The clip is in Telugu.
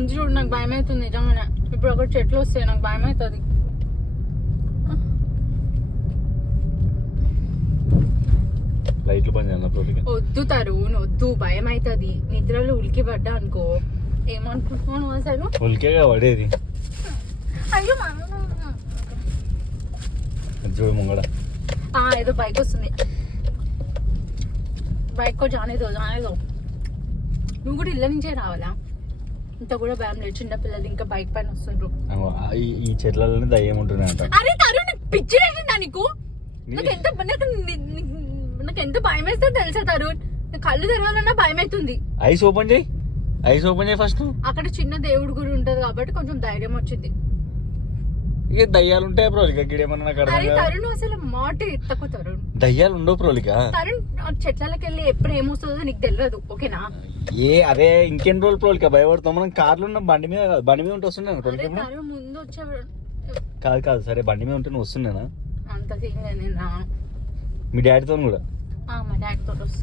ముందు చూడు, నాకు భయం అవుతుంది నిజంగానే. ఇప్పుడు ఒకటి చెట్లు వస్తాయి, నాకు భయం అవుతుంది. లైట్లు పని చేయాలి. వద్దు తరుణ్, వద్దు, భయం అవుతుంది. నిద్రలో ఉలికి పడ్డా అనుకో, ఏమనుకుంటున్నాను అసలు. ఉలికేగా పడేది. అయ్యో చూడు ముంగడ ఏదో బైక్ వస్తుంది. బైక్ కో జానేదో. నువ్వు కూడా ఇళ్ళ నుంచే రావాలా? ఇంత కూడా భయం లేదు, చిన్న పిల్లలు ఇంకా బైక్ పైన వస్తుండ్రు. ఈ చెట్లలోనే దయ్యం ఉంటున్నాయంట. అరే తరుణ్, పిచ్చి వేసిందా నీకు? నాకు ఎంత భయం వేస్తుంది తెలుసా తరుణ్. కళ్ళు తెరవాలన్నా భయం అవుతుంది. ఐస్ ఓపెన్ చేయి ఫస్ట్. అక్కడ చిన్న దేవుడు గుడి ఉంటది కాబట్టి కొంచెం ధైర్యం వచ్చింది. ఇక దయ్యాలు ఉంటాయి ప్రోలిక, గిడేమన్నా తరుణ్ అసలు మాట ఎత్తకు తరుణ్. దయ్యాలు ఉండవు ప్రోలిక. తరుణ్ చెట్లకి వెళ్ళి ఎప్పుడు ఏమొస్తుందో నీకు తెలియదు, ఓకేనా? అదే ఇంకెన్ని రోజులు ప్రోలిక భయపడతాం మనం. కార్లు ఉన్న బండి మీద ఉంటే వస్తున్నాను ప్రోలిక. ముందు వచ్చే కాదు సరే, బండి మీద ఉంటే నువ్వు వస్తున్నానా? అంత సీన్ నేను రాను. మీ డాడీతో కూడా? మా డాడీతో వస్తా.